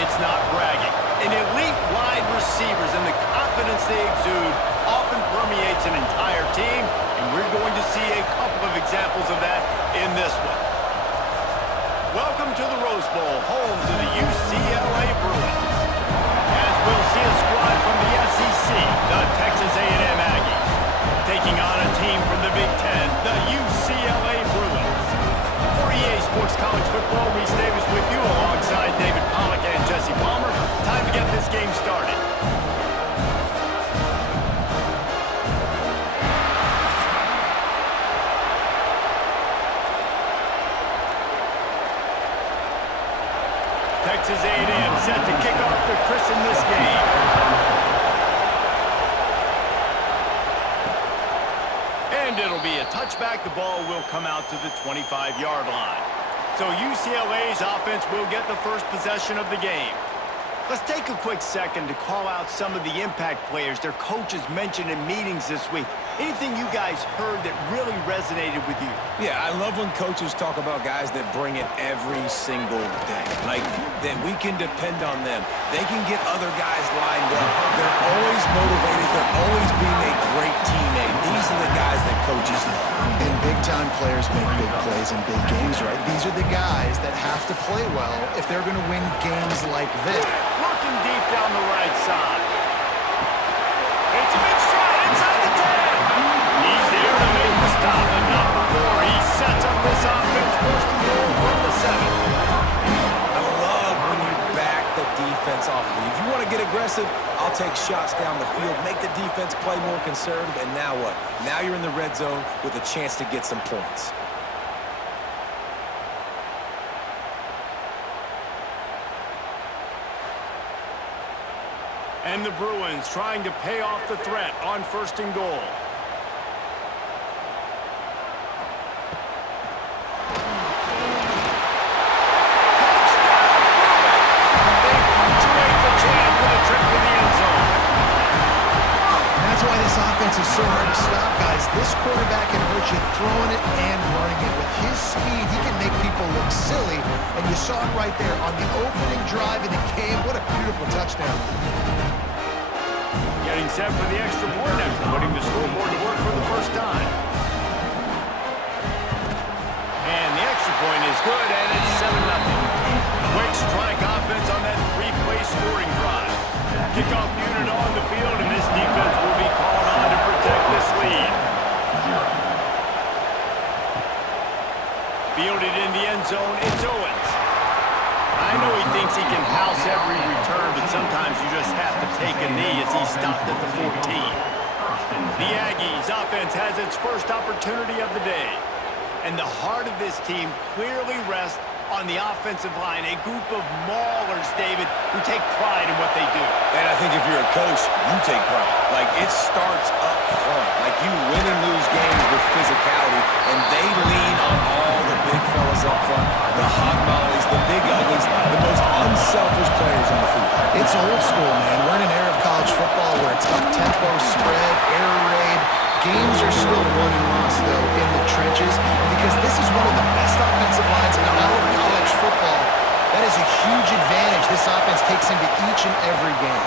it's not bragging. An elite wide receivers and the confidence they exude often permeates an entire team, and we're going to see a couple of examples of that in this one. Welcome to the Rose Bowl, home to the UCLA Bruins. As we'll see a squad from the SEC, the Texas A&M Aggies, taking on a team from the Big Ten, the UCLA Bruins. For EA Sports College Football, Reese Davis with you alongside David Pollack and Jesse Palmer. Time to get this game started. Texas A&M set to kick off to christen this game. And it'll be a touchback. The ball will come out to the 25-yard line. So UCLA's offense will get the first possession of the game. Let's take a quick second to call out some of the impact players their coaches mentioned in meetings this week. Anything you guys heard that really resonated with you? Yeah, I love when coaches talk about guys that bring it every single day. Like, that we can depend on them. They can get other guys lined up. They're always motivated. They're always being a great teammate. These are the guys that coaches love. And big-time players make big plays in big games, right? These are the guys that have to play well if they're going to win games like this. Looking deep down the right side. It's a big stride inside the 10. He's there to make the stop, but not before he sets up this offense first and goal from the 7. I love when you back the defense off of you. If you want to get aggressive, I'll take shots down the field, make the defense play more conservative, and now what? Now you're in the red zone with a chance to get some points. And the Bruins trying to pay off the threat on first and goal. Is so hard to stop, guys. This quarterback can hurt you throwing it and running it. With his speed, he can make people look silly, and you saw it right there on the opening drive in the game. What a beautiful touchdown. Getting set for the extra point after putting the scoreboard to work for the first time. And the extra point is good, and it's 7-0. Quick strike offense on that three-play scoring drive. Kickoff unit on the field, and this defense will be called on to protect this lead. Fielded in the end zone, it's Owens. I know he thinks he can house every return, but sometimes you just have to take a knee as he stopped at the 14. The Aggies offense has its first opportunity of the day. And the heart of this team clearly rests on the offensive line, a group of maulers, David, who take pride in what they do. And I think if you're a coach, you take pride. Like, it starts up front. Like, you win and lose games with physicality, and they lean on all the big fellas up front, the hot mollies, the big uglies, the most unselfish players on the field. It's old school, man. We're in an era of college football where it's up-tempo, spread, air raid. Games are still won and lost, though, in the trenches, because this is one of the best offensive lines in all of college football. That is a huge advantage this offense takes into each and every game.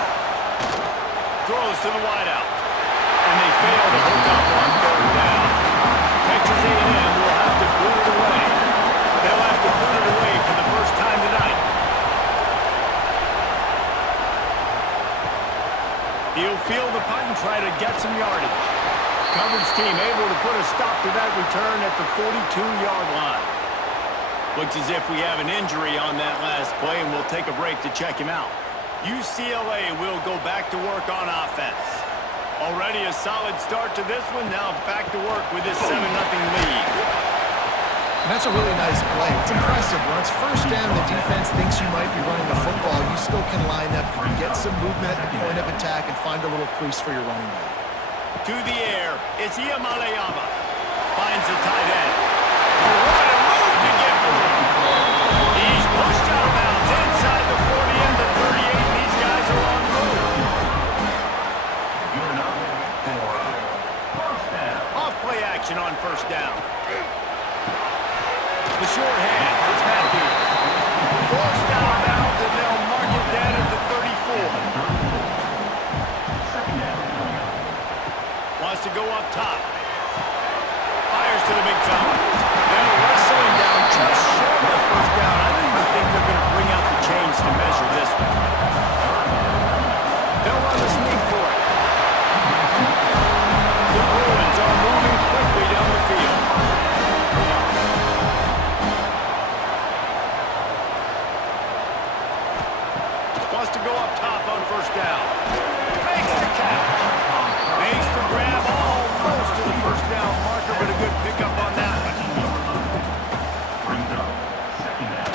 Throws to the wideout, and they fail to hook up on third down. Texas A&M will have to boot it away. They'll have to boot it away for the first time tonight. He'll field the punt and try to get some yardage. Coverage team able to put a stop to that return at the 42-yard line. Looks as if we have an injury on that last play, and we'll take a break to check him out. UCLA will go back to work on offense. Already a solid start to this one. Now back to work with this 7-0 lead. And that's a really nice play. It's impressive. When it's first down, the defense thinks you might be running the football. You still can line up, get some movement at the point of attack, and find a little crease for your running back. To the air, it's Iamaleava. Finds the tight end. What a move to get moving. He's pushed out of bounds inside the 40 and the 38. These guys are on the move. Off play action on first down. The short hand, it's Matthews. Forced out of bounds, and they'll mark it go up top on first down. Makes the catch. Makes the grab almost to the first down marker, but a good pickup on that one.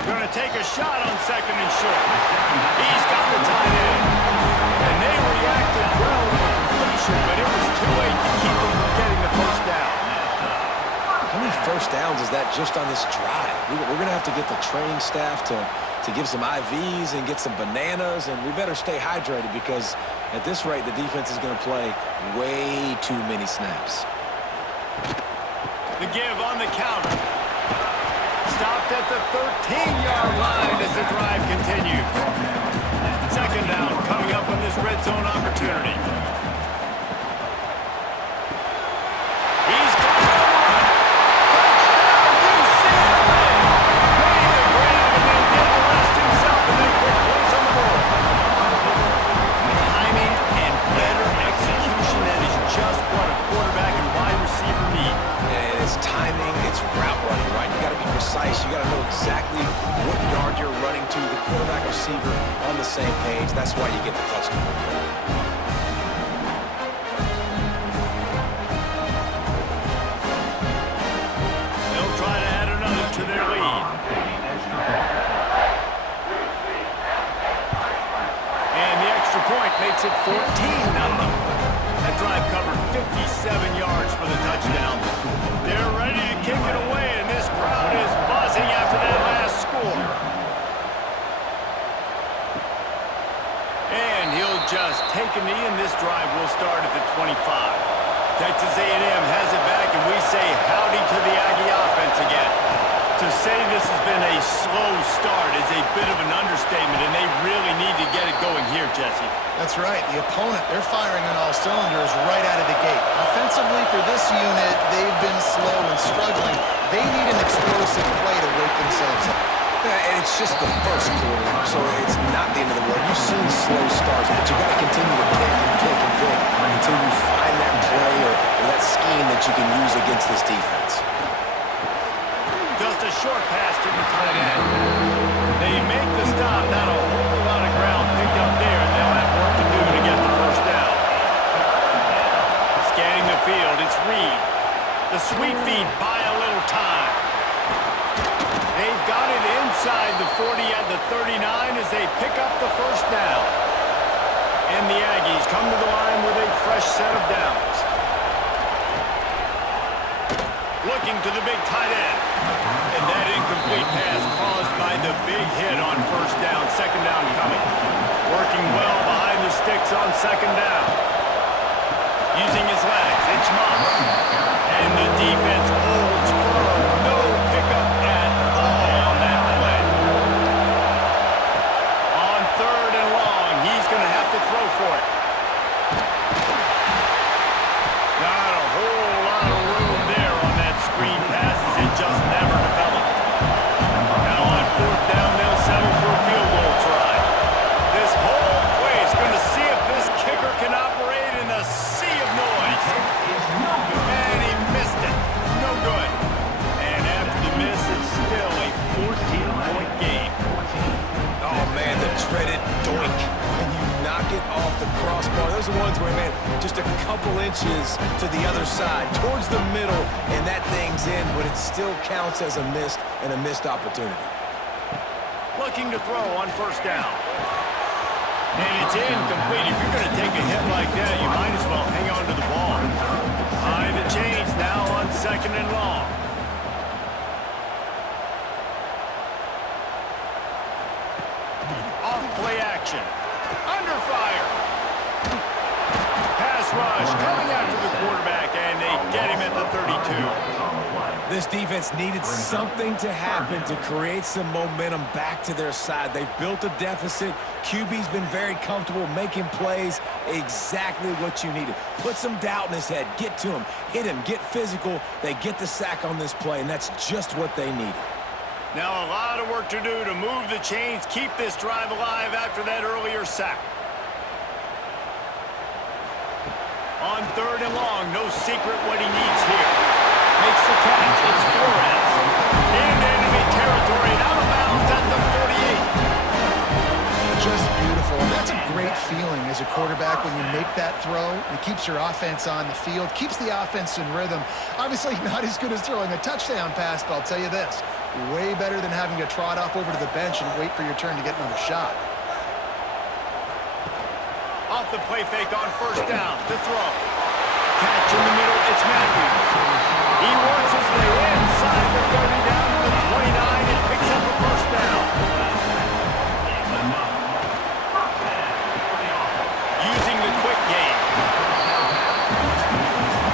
Going to take a shot on second and short. He's got the tight end. And they reacted well to the completion, but it was too late to keep them from getting the first down. How many first downs is that just on this drive? We're going to have to get the training staff to give some IVs and get some bananas, and we better stay hydrated because at this rate, the defense is going to play way too many snaps. The give on the counter. Stopped at the 13-yard line as the drive continues. Second down coming up on this red zone opportunity. He's got it. Touchdown, UCLA. Made the grab and then did the rest himself and then put points on the board. Timing and better execution, that is just what a quarterback and wide receiver need. And it's timing, it's route running, right? You got to be precise. You got to know exactly what yard you're running to. The quarterback receiver on the same page. That's why you get the touchdown. They'll try to add another to their lead. And the extra point makes it 14-0. That drive covered 57 yards for the touchdown. They're ready to kick it away, and this crowd is buzzing after that last score. And he'll just take a knee, and this drive will start at the 25. Texas A&M has it back, and we say howdy to the Aggie offense again. To say this has been a slow start is a bit of an understatement, and they really need to get it going here, Jesse. That's right. The opponent, they're firing on all cylinders right out of the gate. Offensively, for this unit, they've been slow and struggling. They need an explosive play to wake themselves up. Yeah, and it's just the first quarter, so it's not the end of the world. You've seen slow starts, but you got to continue to pick and pick and pick until you find that play or that scheme that you can use against this defense. Just a short pass to the tight end. They make the stop, not a whole lot of ground picked up there, and they'll have work to do to get the first down. Scanning the field, it's Reed. The sweep feed by a little time. They've got it inside the 40 at the 39 as they pick up the first down. And the Aggies come to the line with a fresh set of downs. Looking to the big tight end. And that incomplete pass caused by the big hit on first down. Second down coming. Working well behind the sticks on second down. Using his legs, it's Moss. And the defense holds firm. No pickup at all on that play. On third and long, he's going to have to throw for it. Not a whole lot of room there on that screen pass as it just never developed. Now on fourth down, they'll settle for a field goal try. This whole play is going to see if this kicker can operate in the sea of noise. And he missed it. No good. And after the miss, it's still a 14-point game. Oh, man, the dreaded doink. When you knock it off the crossbar, those are the ones where, man, just a couple inches to the other side, towards the middle, and that thing's in, but it still counts as a missed opportunity. Looking to throw on first down. And it's incomplete. If you're going to take a hit like that, you might as well hang on to the ball. Behind the chains now on second and long. Off play action. Under fire. Pass rush coming after the quarterback, and they get him at the 32. This defense needed something to happen to create some momentum back to their side. They've built a deficit. QB's been very comfortable making plays, exactly what you needed. Put some doubt in his head. Get to him. Hit him. Get physical. They get the sack on this play, and that's just what they needed. Now a lot of work to do to move the chains, keep this drive alive after that earlier sack. On third and long, no secret what he needs here. Makes the catch. It's Flores. Into enemy territory and out of bounds at the 48. Just beautiful And that's a great feeling as a quarterback when you make that throw. It keeps your offense on the field, keeps the offense in rhythm. Obviously not as good as throwing a touchdown pass, but I'll tell you this, way better than having to trot off over to the bench and wait for your turn to get another shot. Off the play fake on first down to throw. Catch in the middle, it's Matthews. He works his way inside the 30 down to the 29 and picks up a first down. Using the quick game.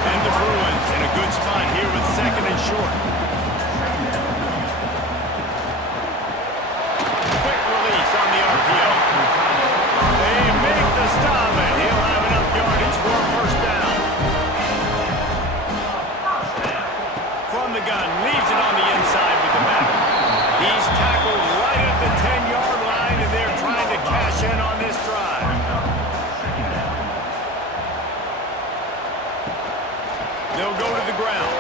And the Bruins in a good spot here with second and short. Quick release on the RPO. They make the stop, and he'll have enough yardage for a first down. From the gun, leaves it on the inside with the back. He's tackled right at the 10-yard line, and they're trying to cash in on this drive. They'll go to the ground.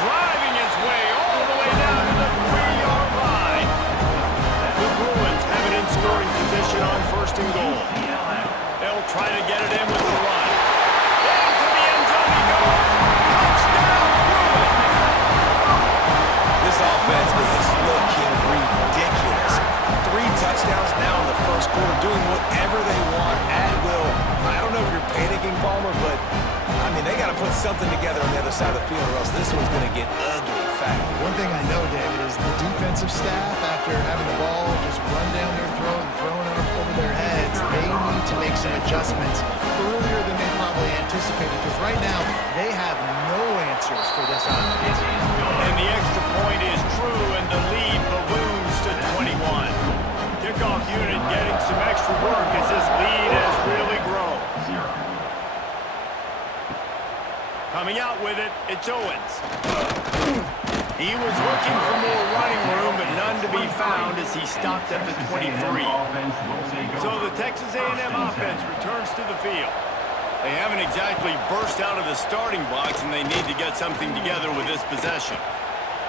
Driving his way all the way down to the 3-yard line. The Bruins have it in scoring position on first and goal. They'll try to get it in with the run. Into the end zone he goes. Touchdown, Bruins! This offense is looking ridiculous. 3 touchdowns now in the first quarter, doing whatever they want at will. I don't know if you're panicking, Palmer, but I mean, they got to put something together on the other side of the field, or else this one's going to get ugly fast. One thing I know, David, is the defensive staff, after having the ball just run down their throat and thrown it up over their heads, they need to make some adjustments earlier than they probably anticipated, because right now they have no answers for this offense. And the extra point is true, and the lead balloons to 21. Kickoff unit getting some extra work as this lead has really grown. Coming out with it, it's Owens. He was looking for more running room, but none to be found as he stopped at the 23. So the Texas A&M offense returns to the field. They haven't exactly burst out of the starting blocks, and they need to get something together with this possession.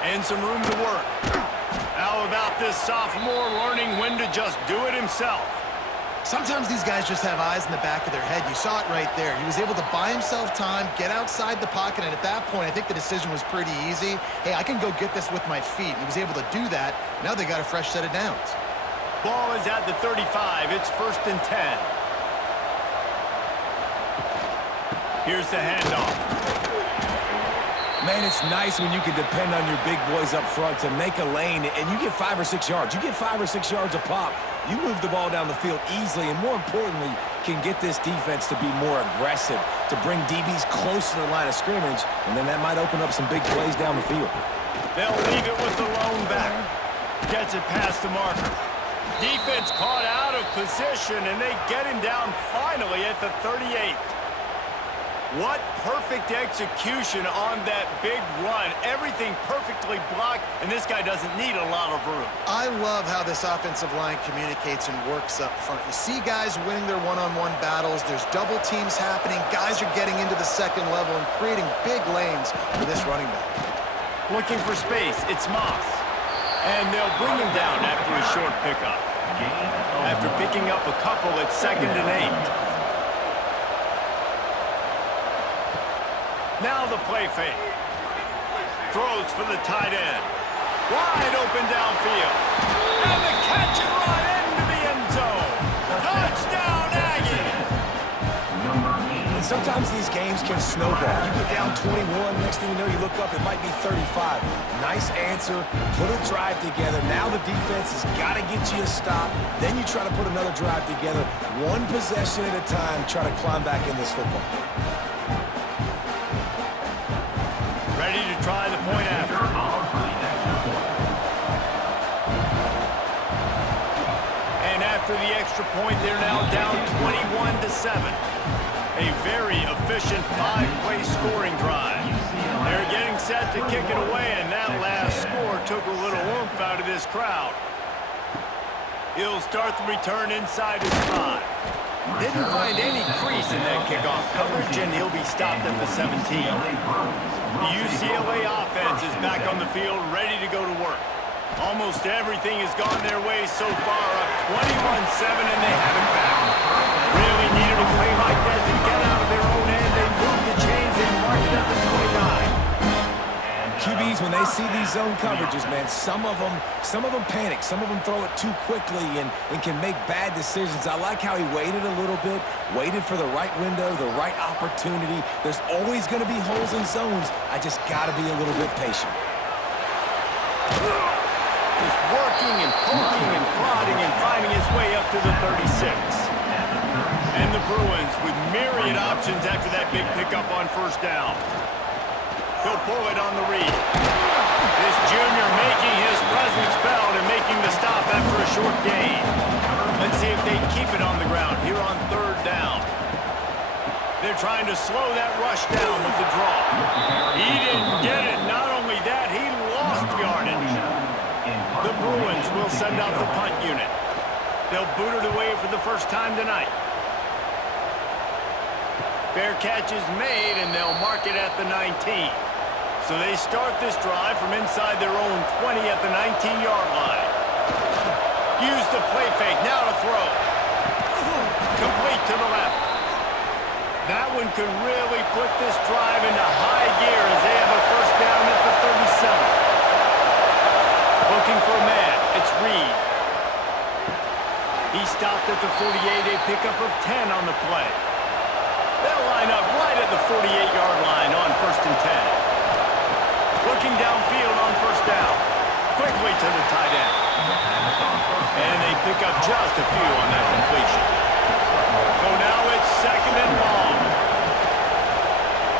And some room to work. How about this sophomore learning when to just do it himself? Sometimes these guys just have eyes in the back of their head. You saw it right there. He was able to buy himself time, get outside the pocket, and at that point, I think the decision was pretty easy. Hey, I can go get this with my feet. He was able to do that. Now they got a fresh set of downs. Ball is at the 35. It's first and 10. Here's the handoff. Man, it's nice when you can depend on your big boys up front to make a lane, and you get 5 or 6 yards. You get 5 or 6 yards a pop. You move the ball down the field easily, and more importantly, can get this defense to be more aggressive, to bring DBs close to the line of scrimmage, and then that might open up some big plays down the field. They'll leave it with the lone back. Gets it past the marker. Defense caught out of position, and they get him down finally at the 38. What perfect execution on that big run. Everything perfectly blocked, and this guy doesn't need a lot of room. I love how this offensive line communicates and works up front. You see guys winning their one-on-one battles. There's double teams happening. Guys are getting into the second level and creating big lanes for this running back. Looking for space, it's Moss. And they'll bring him down after a short pickup. After picking up a couple, it's 2nd and 8. Now the play fake. Throws for the tight end. Wide open downfield. And the catch and run into the end zone. Touchdown, Aggies! And sometimes these games can snowball. You get down 21, next thing you know, you look up, it might be 35. Nice answer, put a drive together. Now the defense has got to get you a stop. Then you try to put another drive together. One possession at a time, try to climb back in this football game. Ready to try the point after. And after the extra point, they're now down 21-7. A very efficient 5-play scoring drive. They're getting set to kick it away, and that last score took a little oomph out of this crowd. He'll start the return inside his 5. Didn't find any crease in that kickoff coverage, and he'll be stopped at the 17. The UCLA offense is back on the field, ready to go to work. Almost everything has gone their way so far, up and they have it back. Really needed a play like that to get out of their own end. They moved the chains and marked it at the 29. QBs, when they see these zone coverages, man, some of them panic. Some of them throw it too quickly and can make bad decisions. I like how he waited a little bit, waited for the right window, the right opportunity. There's always going to be holes in zones. I just got to be a little bit patient. Just working and poking and prodding and finding his way up to the 36. And the Bruins with myriad options after that big pickup on first down. He'll pull it on the read. This junior making his presence felt and making the stop after a short gain. Let's see if they keep it on the ground here on third down. They're trying to slow that rush down with the draw. He didn't get it. Not only that, he lost yardage. The Bruins will send out the punt unit. They'll boot it away for the first time tonight. Fair catch is made, and they'll mark it at the 19. So they start this drive from inside their own 20 at the 19-yard line. Use the play fake. Now to throw. Complete to the left. That one could really put this drive into high gear as they have a first down at the 37. Looking for a man. It's Reed. He stopped at the 48, a pickup of 10 on the play. They'll line up right at the 48-yard line on first and 10. Looking downfield on first down. Quickly to the tight end. And they pick up just a few on that completion. So now it's second and long.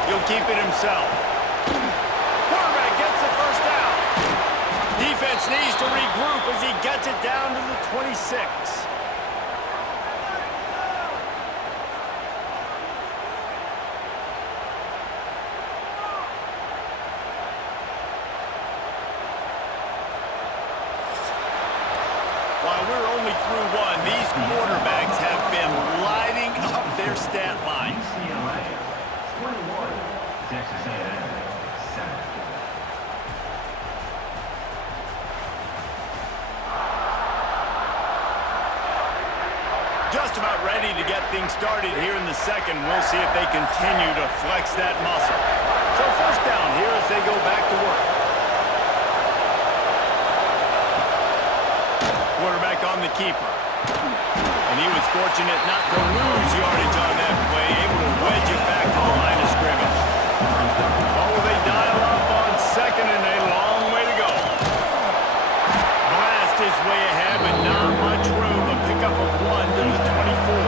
He'll keep it himself. Quarterback gets the first down. Defense needs to regroup as he gets it down to the 26. While we're only through one, these quarterbacks have been lighting up their stat lines. UCLA, 21, Texas A&M, 7. Just about ready to get things started here in the second. We'll see if they continue to flex that muscle. So first down here as they go back to work. Quarterback on the keeper. And he was fortunate not to lose yardage on that play, able to wedge it back to the line of scrimmage. Oh, they dial up on second and a long way to go. Blast his way ahead, but not much room. A pickup of 1 to the 24.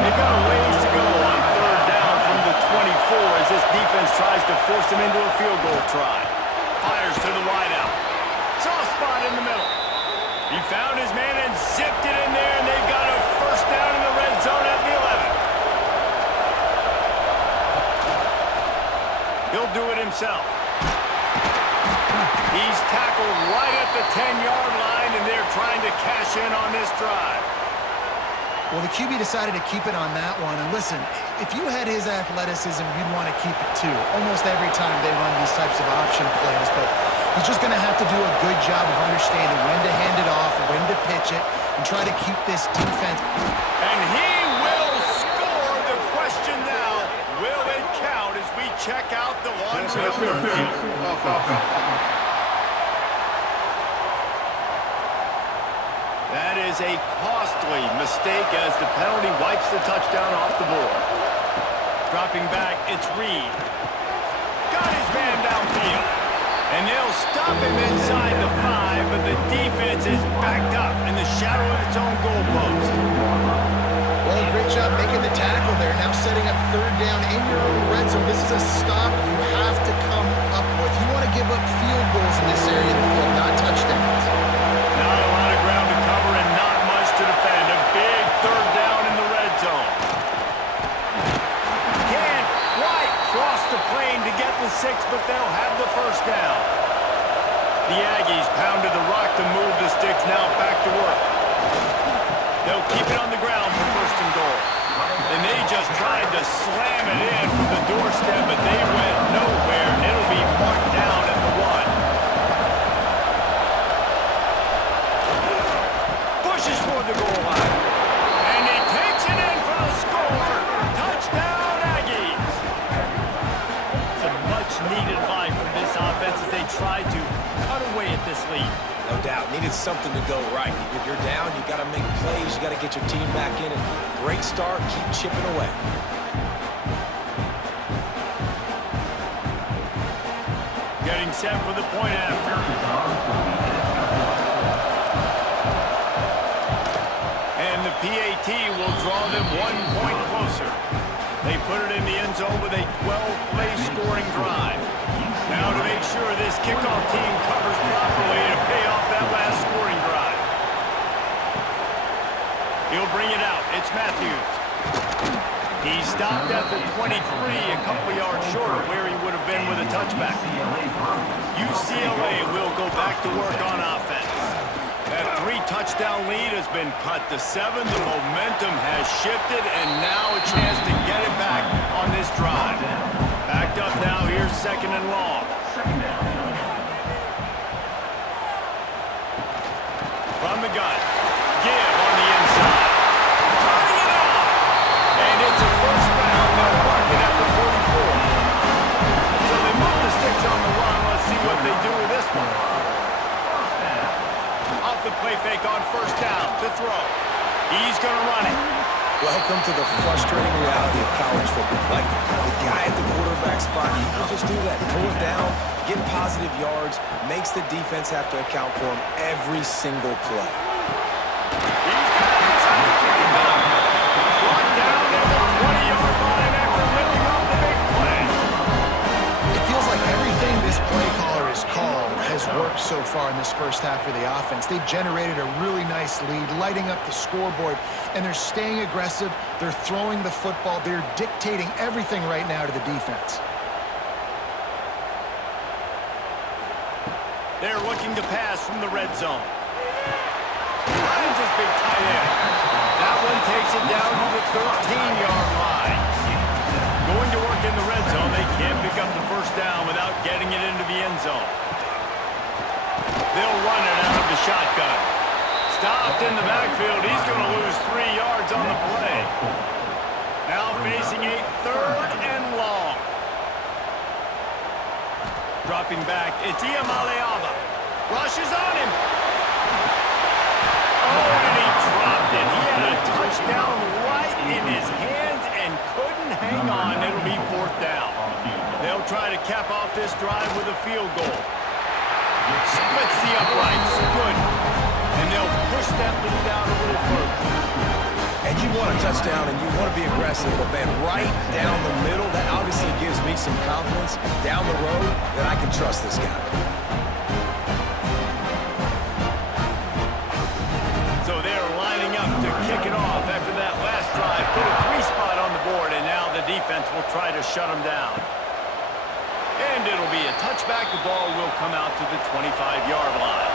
They've got a ways to go on third down from the 24 as this defense tries to force him into a field goal try. Fires to the wideout. Soft spot in the middle. He found his man and zipped it in there, and they've got a first down in the red zone at the 11. He'll do it himself. He's tackled right at the 10-yard line, and they're trying to cash in on this drive. Well, the QB decided to keep it on that one. And listen, if you had his athleticism, you'd want to keep it too. Almost every time they run these types of option plays. But he's just going to have to do a good job of understanding when to hand it off, when to pitch it, and try to keep this defense. And he will score. The question now, will it count as we check out the one? That is a costly mistake as the penalty wipes the touchdown off the board. Dropping back, it's Reed. Got his man downfield. And they'll stop him inside the 5, but the defense is backed up in the shadow of its own goalpost. Well, great job making the tackle there. Now setting up third down in your own red zone. This is a stop you have to come up with. You want to give up field goals in this area of the field, not touchdowns. Not a lot of ground to cover and not much to defend. A big third down in the red zone. Can't quite cross the plane to get the 6, but they'll have the first down. The Aggies pounded the rock to move the sticks, now back to work. They'll keep it on the ground for first and goal. And they just tried to slam it in from the doorstep, but they went nowhere, and it'll be marked down at the 1. toward the goal line. And he takes it in for the score. Touchdown, Aggies. Some much-needed life from this offense as they try to cut away at this lead. No doubt. Needed something to go right. If you're down, you got to make plays. You got to get your team back in. And great start. Keep chipping away. Getting set for the point after. And the PAT will draw them 1 point closer. They put it in the end zone with a 12-play scoring drive. Now to make sure this kickoff team covers properly to pay off that last scoring drive. He'll bring it out. It's Matthews. He stopped at the 23, a couple yards short of where he would have been with a touchback. UCLA will go back to work on offense. That 3-touchdown lead has been cut to 7. The momentum has shifted, and now a chance to get it back on this drive. Backed up now, here's 2nd and long. From the gun, give on the inside. Turning it on! And it's a first down. They'll mark it at the 44. So they move the sticks on the run. Let's see what they do with this one. Off the play fake on first down to throw. He's going to run it. Welcome to the frustrating reality of college football. Like, the guy at the quarterback spot, he can just do that. Pull it down, get positive yards, makes the defense have to account for him every single play. He's got it inside the 25. Brought down at the 20-yard line after lifting off the big play. It feels like everything this play caller has called has worked so far in this first half for the offense. They've generated a really nice lead, lighting up the scoreboard, and they're staying aggressive. They're throwing the football. They're dictating everything right now to the defense. They're looking to pass from the red zone. Finds his big tight end. That one takes it down to the 13-yard line. Going to work in the red zone. They can't pick up the first down without getting it into the end zone. They'll run it out of the shotgun. Stopped in the backfield. He's going to lose 3 yards on the play. Now facing a 3rd and long. Dropping back, it's Iamaleava. Rushes on him. Oh, and he dropped it. He had a touchdown right in his hands and couldn't hang on. It'll be 4th down. They'll try to cap off this drive with a field goal. Splits the uprights. Good. And they'll push that lead out a little further. And you want a touchdown and you want to be aggressive, but man, right down the middle, that obviously gives me some confidence down the road that I can trust this guy. So they're lining up to kick it off after that last drive. Put a 3-spot on the board, and now the defense will try to shut them down. And it'll be a touchback. The ball will come out to the 25-yard line.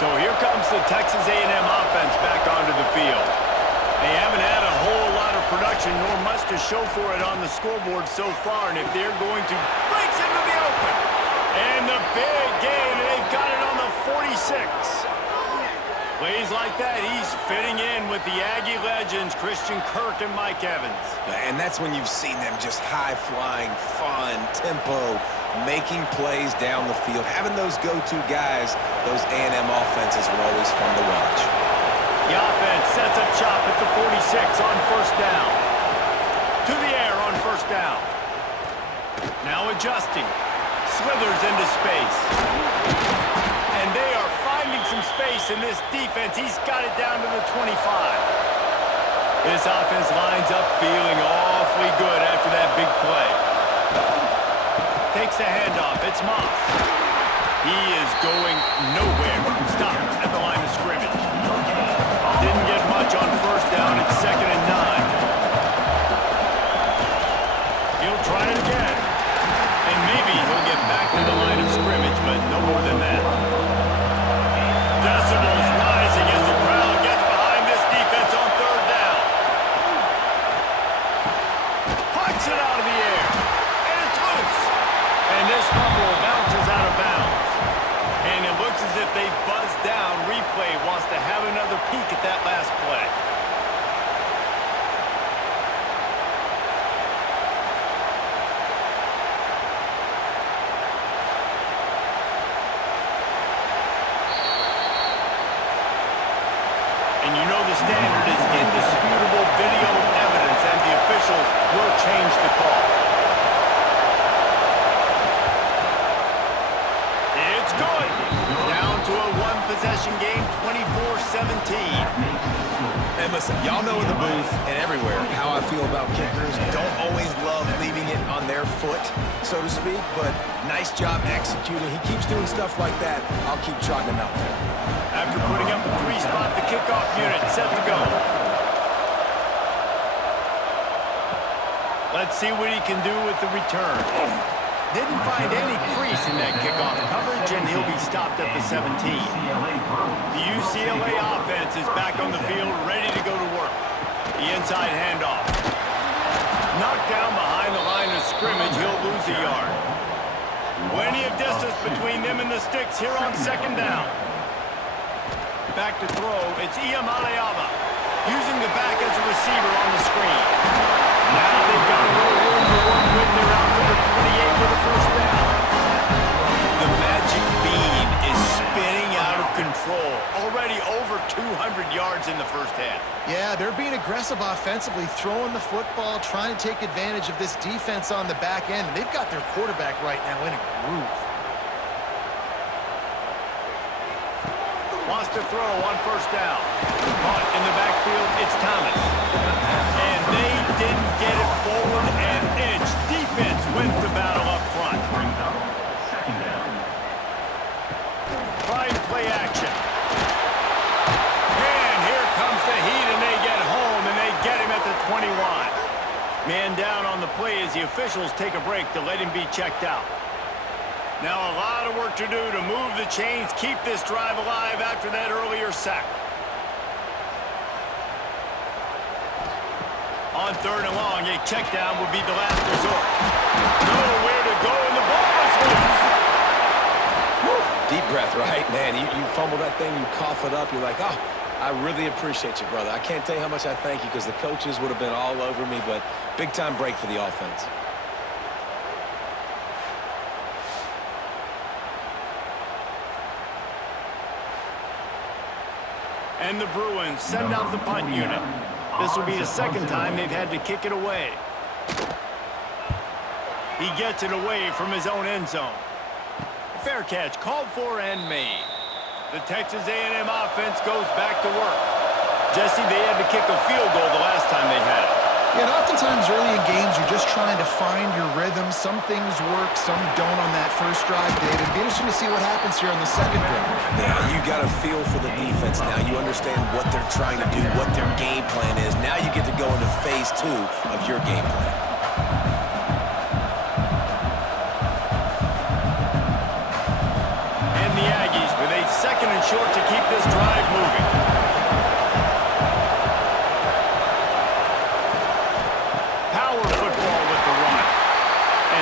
So here comes the Texas A&M offense back onto the field. They haven't had a whole lot of production nor much to show for it on the scoreboard so far. And if they're going to breaks into the open. And the big gain, and they've got it on the 46. Plays like that, he's fitting in with the Aggie legends, Christian Kirk and Mike Evans. And that's when you've seen them just high-flying, fun, tempo, making plays down the field. Having those go-to guys, those A&M offenses were always fun to watch. The offense sets up shop at the 46 on first down. To the air on first down. Now adjusting. Slithers into space. And they are finding some space in this defense. He's got it down to the 25. This offense lines up feeling awfully good after that big play. Takes the handoff. It's Moss. He is going nowhere. Stops at the line of scrimmage. Didn't get much on first down. It's 2nd and 9. He'll try it again. And maybe he'll get back to the line of scrimmage, but no more than that. Decibels rising as the crowd gets behind this defense on 3rd down. Puts it out of the air. And it's loose. And this fumble bounces out of bounds. And it looks as if they've buzzed down. Replay wants to have another peek at that last standard is indisputable video evidence, and the officials will change the call. It's good. Down to a one-possession game, 24-17. And listen, y'all know in the booth and everywhere how I feel about kickers. Don't always love leaving it on their foot, so to speak, but nice job executing. He keeps doing stuff like that. I'll keep trotting him out there. After putting up the three-spot, the kickoff unit set to go. Let's see what he can do with the return. Didn't find any crease in that kickoff coverage, and he'll be stopped at the 17. The UCLA offense is back on the field, ready to go to work. The inside handoff. Knocked down behind the line of scrimmage, he'll lose a yard. Plenty of distance between them and the sticks here on second down. Back to throw, it's Iamaleava, using the back as a receiver on the screen. Now they've got a little room to work with. They're out to the 28 with a first down. The magic bean is spinning out of control. Already over 200 yards in the first half. Yeah, they're being aggressive offensively, throwing the football, trying to take advantage of this defense on the back end. And they've got their quarterback right now in a groove. Wants to throw on first down. Caught in the backfield, it's Thomas. And they didn't get it forward an inch. Defense wins the battle up front. Brings up second down. Trying play action. And here comes the heat, and they get home, and they get him at the 21. Man down on the play as the officials take a break to let him be checked out. Now a lot of work to do to move the chains, keep this drive alive after that earlier sack. On third and long, a check down would be the last resort. Nowhere to go, and the ball is loose. Woo. Deep breath, right? Man, you fumble that thing, you cough it up, you're like, oh, I really appreciate you, brother. I can't tell you how much I thank you because the coaches would have been all over me, but big-time break for the offense. And the Bruins send out the punt unit. This will be the second time they've had to kick it away. He gets it away from his own end zone. Fair catch called for and made. The Texas A&M offense goes back to work. Jesse, they had to kick a field goal the last time they had it. Yeah, and oftentimes early in games, you're just trying to find your rhythm. Some things work, some don't on that first drive, Dave. It'd be interesting to see what happens here on the second drive. Yeah, you got a feel for the defense now. You understand what they're trying to do, what their game plan is. Now you get to go into phase 2 of your game plan. And the Aggies with a second and short to keep this drive moving.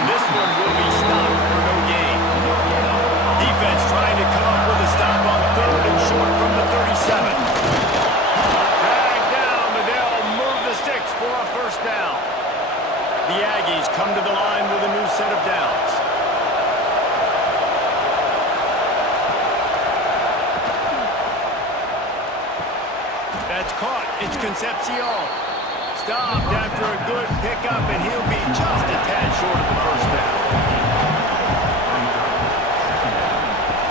This one will be stopped for no gain. Defense trying to come up with a stop on third and short from the 37. Dragged down, but they'll move the sticks for a first down. The Aggies come to the line with a new set of downs. That's caught. It's Concepcion. Stopped after a good pickup, and he'll be just a tad short of the first down.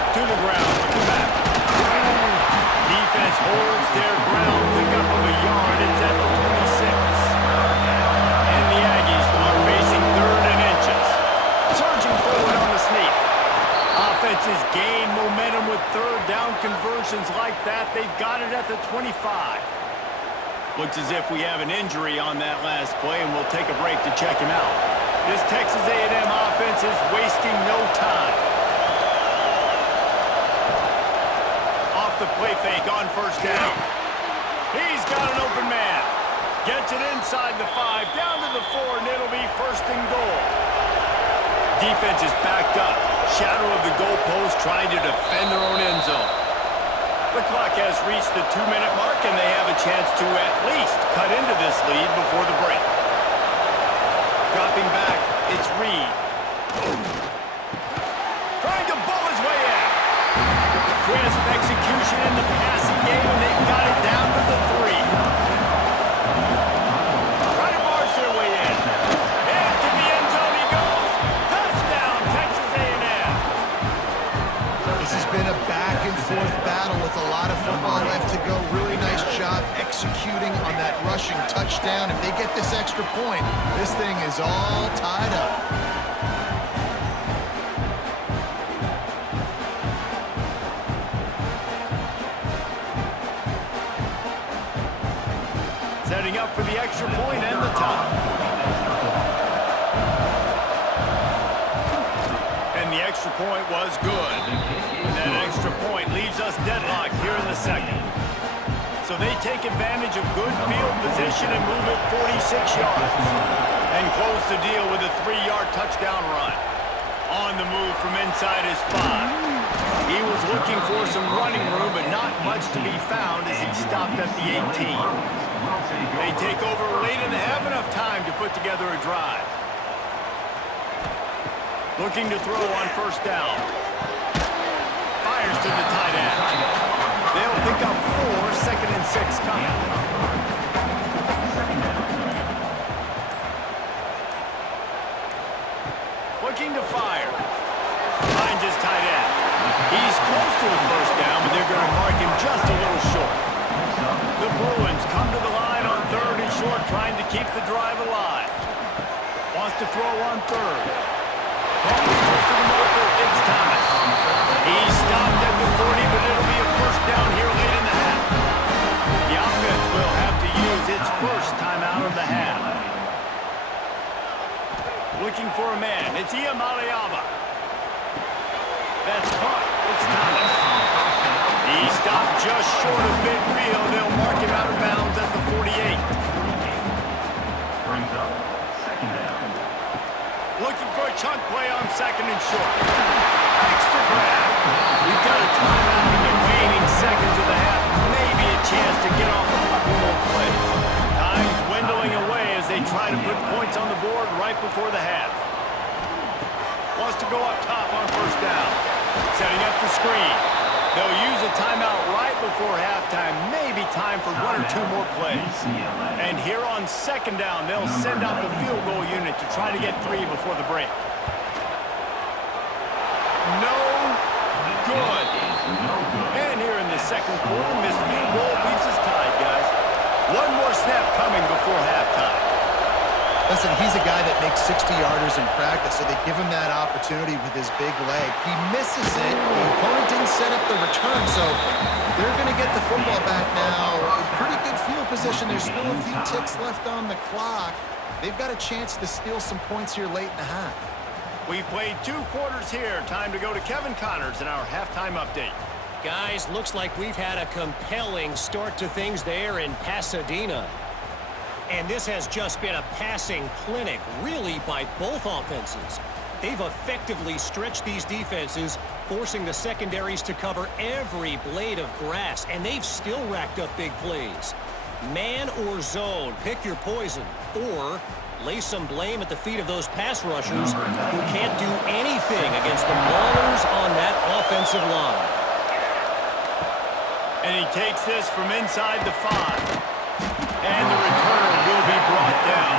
To the ground, looking back. Defense holds their ground, pickup of a yard. It's at the 26. And the Aggies are facing third and inches. Surging forward on the sneak. Offenses gain momentum with third down conversions like that. They've got it at the 25. Looks as if we have an injury on that last play, and we'll take a break to check him out. This Texas A&M offense is wasting no time. Off the play fake on first down. He's got an open man. Gets it inside the 5, down to the 4, and it'll be first and goal. Defense is backed up. Shadow of the goalpost trying to defend their own end zone. The clock has reached the 2-minute mark, and they have a chance to at least cut into this lead before the break. Dropping back, it's Reed. Trying to bull his way out. Crisp execution in the passing game, and they've got it down to the 3. executing on that rushing touchdown. If they get this extra point, this thing is all tied up. Setting up for the extra point and the top. And the extra point was good. And that extra point leaves us deadlocked here in the second. So they take advantage of good field position and move it 46 yards. And close the deal with a 3-yard touchdown run. On the move from inside his 5. He was looking for some running room, but not much to be found as he stopped at the 18. They take over late in the half, enough time to put together a drive. Looking to throw on first down. Fires to the tight end. They'll pick up 4, 2nd and 6 coming. Looking to fire. Finds his tight end. He's close to a first down, but they're going to mark him just a little short. The Bruins come to the line on 3rd and short, trying to keep the drive alive. Wants to throw on 3rd. Close to the marker, it's Thomas. He's stopped at the 40, but it'll be a first down here late in the half. The offense will have to use its first timeout of the half. Looking for a man. It's Iamaleava. That's caught. It's Thomas. He stopped just short of midfield. They'll mark him out of bounds at the 48. Brings up 2nd down. Looking for a chunk play on 2nd and short. Extra grab. We've got a timeout in the waning seconds of the half. Maybe a chance to get off a couple more plays. Time dwindling away as they try to put points on the board right before the half. Wants to go up top on first down. Setting up the screen. They'll use a timeout right before halftime. Maybe time for 1 or 2 more plays. UCLA. And here on 2nd down, they'll send out the field goal unit to try to get 3 before the break. No good. And here in the second quarter, missed field goal leaves us tied, guys. 1 more snap coming before halftime. Listen, he's a guy that makes 60-yarders in practice, so they give him that opportunity with his big leg. He misses it. The opponent didn't set up the return, so they're going to get the football back now. Pretty good field position. There's still a few ticks left on the clock. They've got a chance to steal some points here late in the half. We've played 2 quarters here. Time to go to Kevin Connors in our halftime update. Guys, looks like we've had a compelling start to things there in Pasadena. And this has just been a passing clinic, really, by both offenses. They've effectively stretched these defenses, forcing the secondaries to cover every blade of grass, and they've still racked up big plays. Man or zone, pick your poison, or lay some blame at the feet of those pass rushers who can't do anything against the maulers on that offensive line. And he takes this from inside the 5. And the returner will be brought down.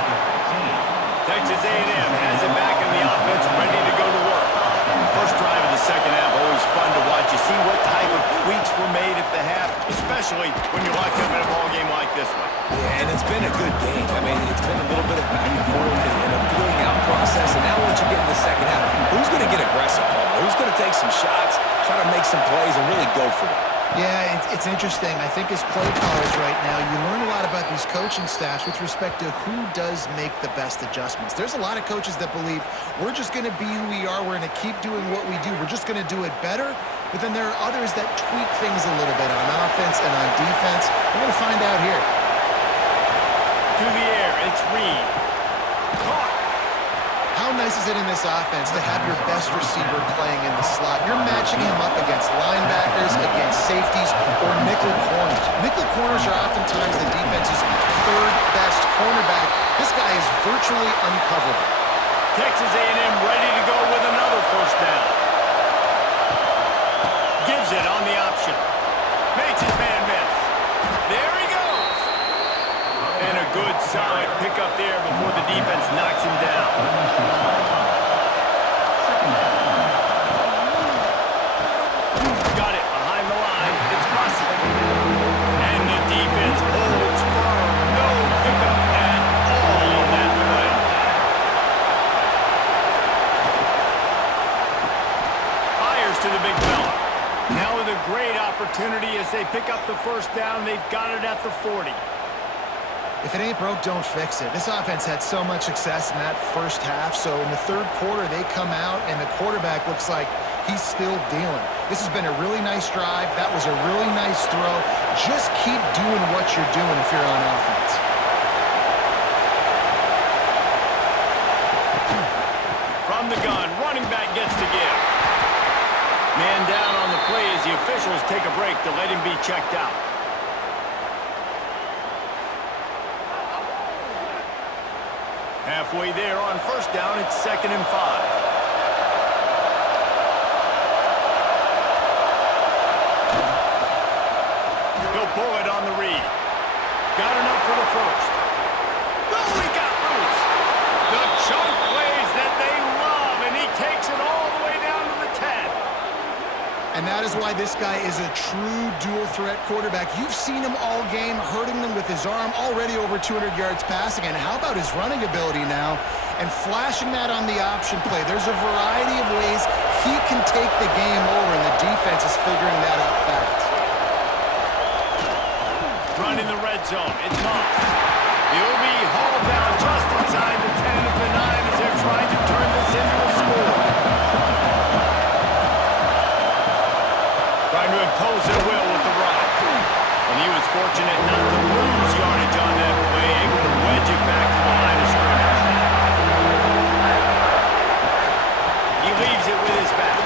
Texas A&M has it back in the offense, ready to go to work. First drive of the second half, always fun to watch. You see what type of tweaks were made at the half, especially when you're locked up in a ball game like this one. Yeah, and it's been a good game. I mean, it's been a little bit of back and forth and a feeling out process. And now once you get in the second half, who's going to get aggressive? Who's going to take some shots, try to make some plays, and really go for it? Yeah, it's interesting. I think as play callers right now, you learn a lot about these coaching staffs with respect to who does make the best adjustments. There's a lot of coaches that believe we're just going to be who we are. We're going to keep doing what we do. We're just going to do it better. But then there are others that tweak things a little bit on offense and on defense. We're going to find out here. To the air, it's Reed. Caught. How nice is it in this offense to have your best receiver playing in the slot? You're matching him up against linebackers, against safeties, or nickel corners. Nickel corners are oftentimes the defense's 3rd best cornerback. This guy is virtually uncoverable. Texas A&M ready to go with another first down. Gives it on the option. Makes his man miss. There he goes. And a good, solid pickup there before the defense knocks him down. Got it behind the line. It's Bussy. And the defense holds first down. They've got it at the 40. If it ain't broke, don't fix it. This offense had so much success in that first half, so in the third quarter, they come out, and the quarterback looks like he's still dealing. This has been a really nice drive. That was a really nice throw. Just keep doing what you're doing if you're on offense. From the gun, running back gets to give. Man down on the play as the officials take a break to let him be checked out. Halfway there on first down, it's 2nd and 5. He'll pull it on the read. Got enough for the first. Oh, he got loose. The chunk plays that they love, and he takes it all the way down to the 10. And that is why this guy is a true dual-threat quarterback. You've seen him all game, hurting them with his arm, already over 200 yards passing. And how about his running ability now? And flashing that on the option play. There's a variety of ways he can take the game over, and the defense is figuring that out fast. Run in the red zone. It's Moss. He'll be hauled down just inside the 10 of the 9 as they're trying to turn this into a score. Trying to impose their will with the run. And he was fortunate not to lose yardage on that play, able to wedge it back to the line of scrimmage. He leaves it with his back.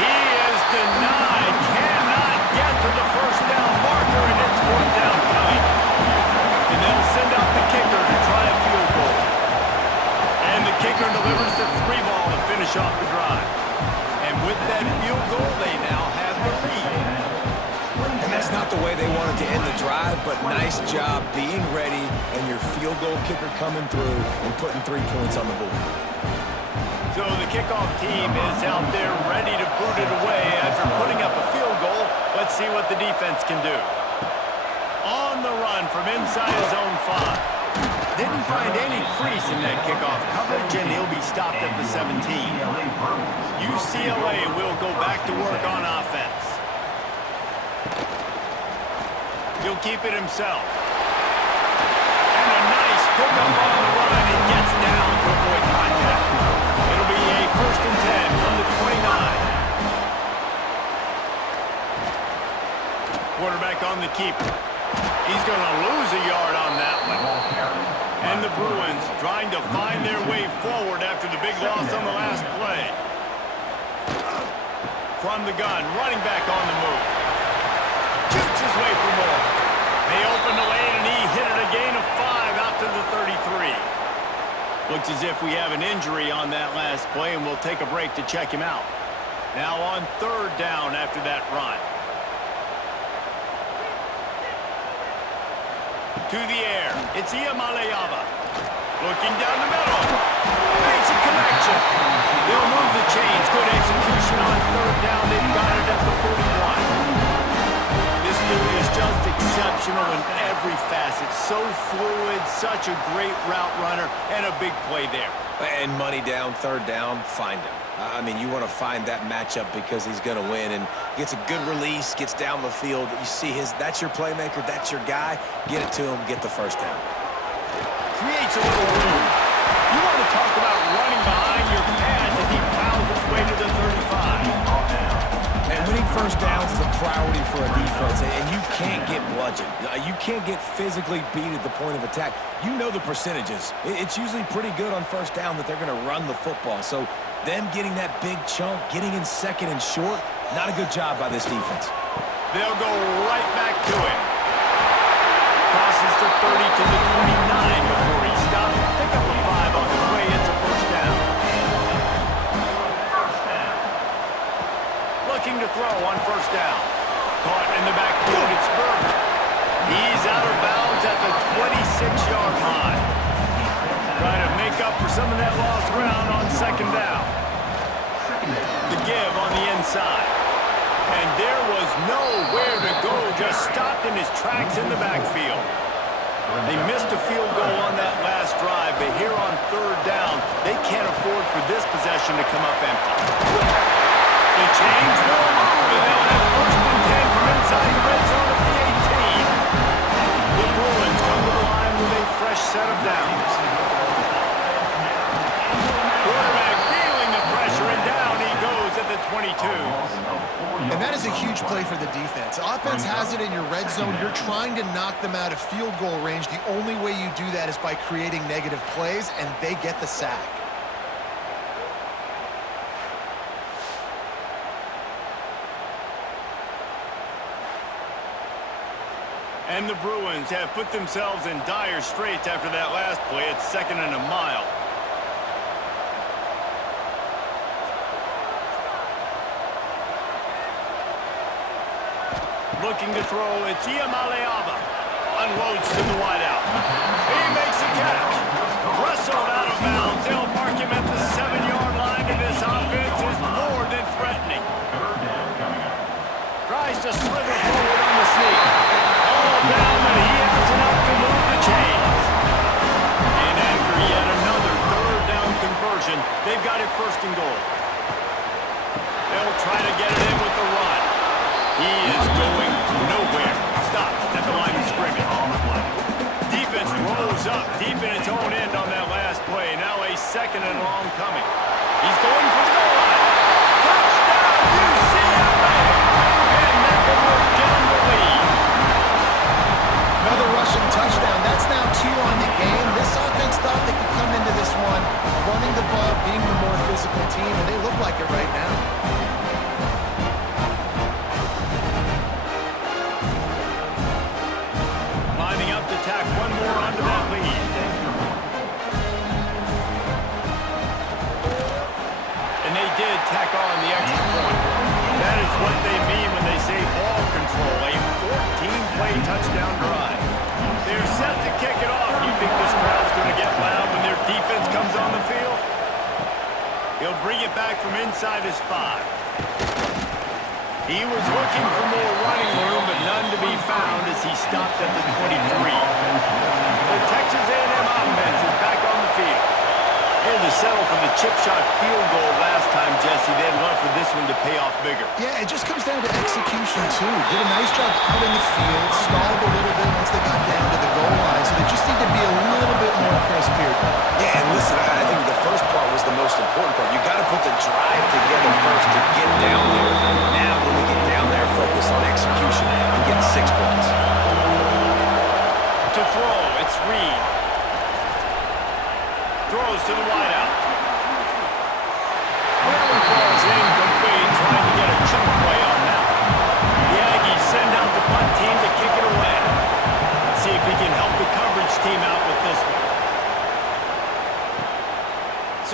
He is denied. Cannot get to the first down marker, and it's 4th down coming. And they'll send out the kicker to try a field goal. And the kicker delivers the 3 ball to finish off the drive. And with that field goal, they now have the lead. And that's not the way they wanted to end the drive, but nice job being ready and your field goal kicker coming through and putting 3 points on the board. So the kickoff team is out there ready to boot it away after putting up a field goal. Let's see what the defense can do. On the run from inside his own 5. Didn't find any crease in that kickoff coverage, and he'll be stopped at the 17. UCLA will go back to work on offense. He'll keep it himself. And a nice pickup on the run. It gets down to avoid contact. It'll be a 1st and 10 from the 29. Quarterback on the keeper. He's going to lose a yard on that one. And the Bruins trying to find their way forward after the big loss on the last play. From the gun, running back on the move. Shoots his way for more. They open the lane, and he hit it a gain of 5 out to the 33. Looks as if we have an injury on that last play, and we'll take a break to check him out. Now on 3rd down after that run. To the air. It's Iamaleava. Looking down the middle. Makes a connection. They'll move the chains. Good execution on 3rd down. They've got it at the 41. This dude is just exceptional in every facet. So fluid, such a great route runner, and a big play there. And money down, 3rd down, find him. I mean, you want to find that matchup because he's going to win, and gets a good release, gets down the field. You see that's your playmaker, that's your guy. Get it to him, get the 1st down. Creates a little room. You want to talk about running behind your pads as he plows his way to the 35. And winning 1st downs is a priority for a defense, and you can't get bludgeoned. You can't get physically beat at the point of attack. You know the percentages. It's usually pretty good on 1st down that they're going to run the football. So them getting that big chunk, getting in 2nd and short, not a good job by this defense. They'll go right back to it. Crosses the 30 to the 29 before he stops. Pick up a 5 on the play. It's a 1st down. Looking to throw on 1st down. Caught in the backfield. It's Berger. He's out of bounds at the 26-yard line. Trying to make up for some of that lost ground on 2nd down. The give on the inside. And there was nowhere to go, just stopped in his tracks in the backfield. They missed a field goal on that last drive, but here on 3rd down, they can't afford for this possession to come up empty. The change will move, and they'll have 1st and 10 from inside. inside the red zone of the 18. The Bruins come to the line with a fresh set of downs. Quarterback feeling the pressure, and down he goes at the 22. And that is a huge play for the defense. Offense has it in your red zone. You're trying to knock them out of field goal range. The only way you do that is by creating negative plays, and they get the sack. And the Bruins have put themselves in dire straits after that last play. It's 2nd and a mile. Looking to throw, it's Iamaleava. Unloads to the wideout. He makes a catch. Wrestled out of bounds. They'll mark him at the 7-yard line, and this offense is more than threatening. Tries to slither forward on the sneak. All down, but he has enough to move the chains. And after yet another 3rd down conversion, they've got it 1st and goal. They'll try to get it in with the run. He is going nowhere. Stop at the line of scrimmage. Defense rolls up deep in its own end on that last play. Now a 2nd and long coming. He's going for the goal line. Touchdown, UCLA! And that will work down the lead. Another rushing touchdown. That's now 2 on the game. This offense thought they could come into this one running the ball, being the more physical team, and they look like it right now. Lining up to tack one more onto that lead. And they did tack on the extra point. That is what they mean when they say ball control. A 14-play touchdown drive. They're set to kick it off. You think this crowd's going to get loud when their defense comes on the field? He'll bring it back from inside his 5. He was looking for more running room, but none to be found as he stopped at the 23. The Texas A&M offense is back on the field. They had to settle for the chip shot field goal last time, Jesse. They'd love for this one to pay off bigger. Yeah, it just comes down to execution, too. Did a nice job out in the field, stalled a little bit once they got down to the goal line, so they just need to be a little bit more crisp here. Yeah, and listen, I think the first part was the most important part. You got to put the drive together first to get down there. Now, when we get down there, focus on execution and get 6 points. To throw, it's Reed. Throws to the wideout. Well, falls incomplete, trying to get a chunk play on that. The Aggies send out the punt team to kick it away. Let's see if we can help the coverage team out with this one.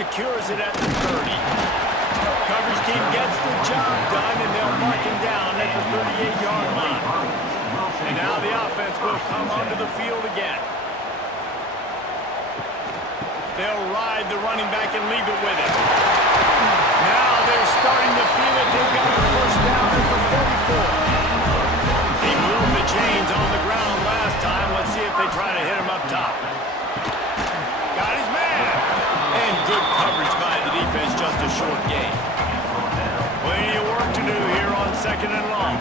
Secures it at the 30. Coverage team gets the job done, and they'll mark him down at the 38-yard line. And now the offense will come onto the field again. They'll ride the running back and leave it with him. Now they're starting to feel it. They've got the 1st down at the 34. They moved the chains on the ground last time. Let's see if they try to hit him up top. Got his man. And good coverage by the defense, just a short gain. Plenty of work to do here on 2nd and long.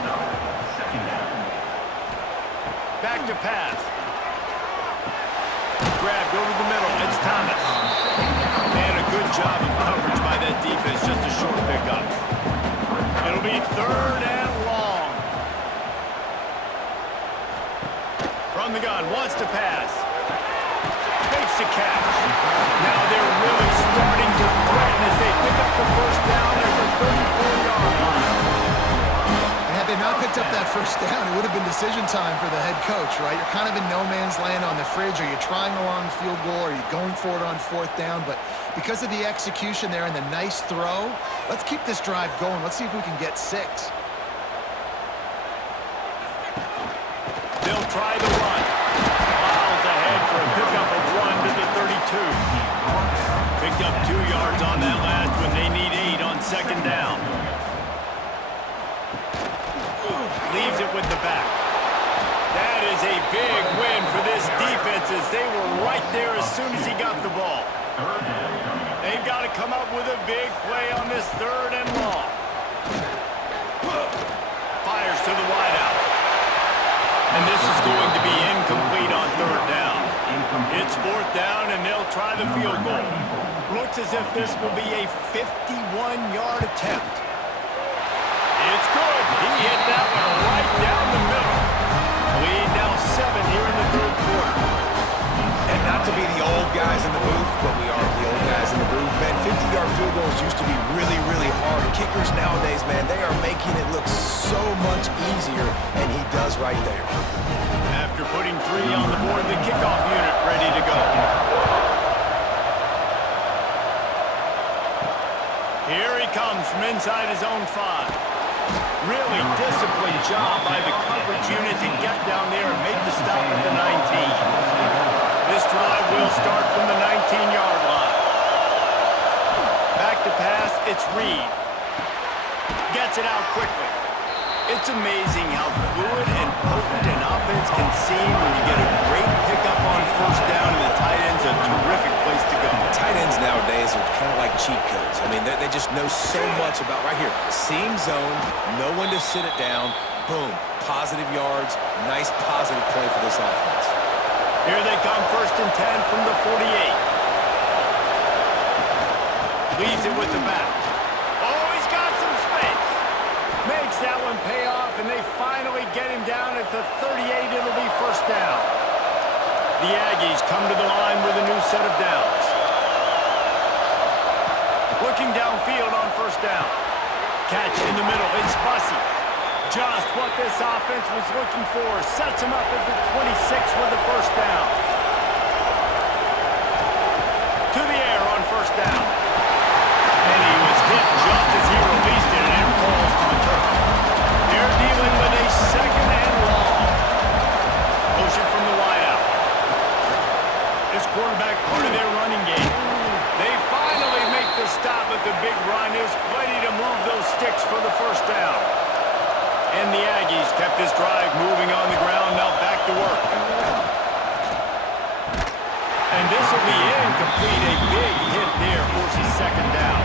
Back to pass. Grabbed over the middle. It's Thomas. And a good job of coverage by that defense. Just a short pickup. It'll be 3rd and long. From the gun. Wants to pass. Makes the catch. Now they're really starting to threaten as they pick up the 1st down at the 34-yard line. And had they not picked up that 1st down, it would have been decision time for the head coach, right? You're kind of in no man's land on the fridge. Are you trying a long field goal? Are you going for it on 4th down? But because of the execution there and the nice throw, let's keep this drive going. Let's see if we can get 6. They'll try the run. Miles ahead for a pickup of 1 to the 32. Picked up 2 yards on that last one. They need 8 on 2nd down. Leaves it with the back. That is a big win for this defense as they were right there as soon as he got the ball. They've got to come up with a big play on this 3rd and long. Fires to the wideout. And this is going to be incomplete on third down. It's fourth down, and they'll try the field goal. Looks as if this will be a 51-yard attempt. It's good. He hit that one right down the middle. Lead now 7 here in the third quarter. And not to be the old guys in the booth, but we are the old guys in the booth, man. 50-yard field goals used to be really, really hard. Kickers nowadays, man, they are making it look so much easier, and he does right there. After putting 3 on the board, the kickoff unit ready to go. Here he comes from inside his own 5. Really disciplined job by the coverage unit to get down there and make the stop at the 19. This drive will start from the 19-yard line. Back to pass, it's Reed. Gets it out quickly. It's amazing how fluid and potent an offense can seem when you get a great pickup on first down, and the tight end's a terrific place to go. Tight ends nowadays are kind of like cheat codes. I mean, they just know so much about right here. Seeing zone, know when to sit it down, boom, positive yards, nice positive play for this offense. Here they come, first and 10 from the 48. Leaves it with the back. Oh, he's got some space. Makes that one pay off, and they finally get him down at the 38. It'll be first down. The Aggies come to the line with a new set of downs. Looking downfield on first down. Catch in the middle. It's Bussey. Just what this offense was looking for. Sets him up at the 26 with the first down. To the air on first down. And he was hit just as he released it, and it falls to the turf. They're dealing with a second and long. Motion from the wideout. This quarterback part of their running game. They finally make the stop at the big run. There's plenty to move those sticks for the first down. And the Aggies kept this drive moving on the ground. Now back to work. And this will be incomplete. A big hit there forces second down.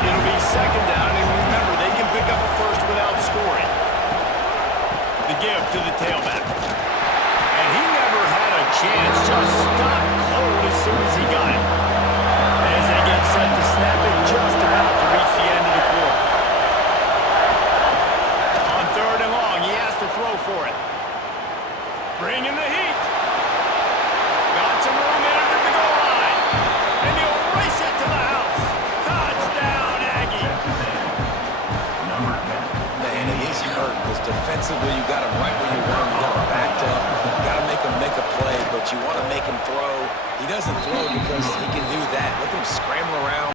It'll be second down, and remember, they can pick up a first without scoring. The give to the tailback. And he never had a chance. Just stopped cold as soon as he got it. As they get set to snap it, just about to reach the end of the quarter. On third and long, he has to throw for it. Bringing the heat. Got some room under the goal line. And he'll race it to the house. Touchdown, Aggie. Man, and he's hurt because defensively you got him right where you want him. You got him backed up. You got to make him make a play, but you want to make him throw. He doesn't throw because he can do that. Look at him scramble around.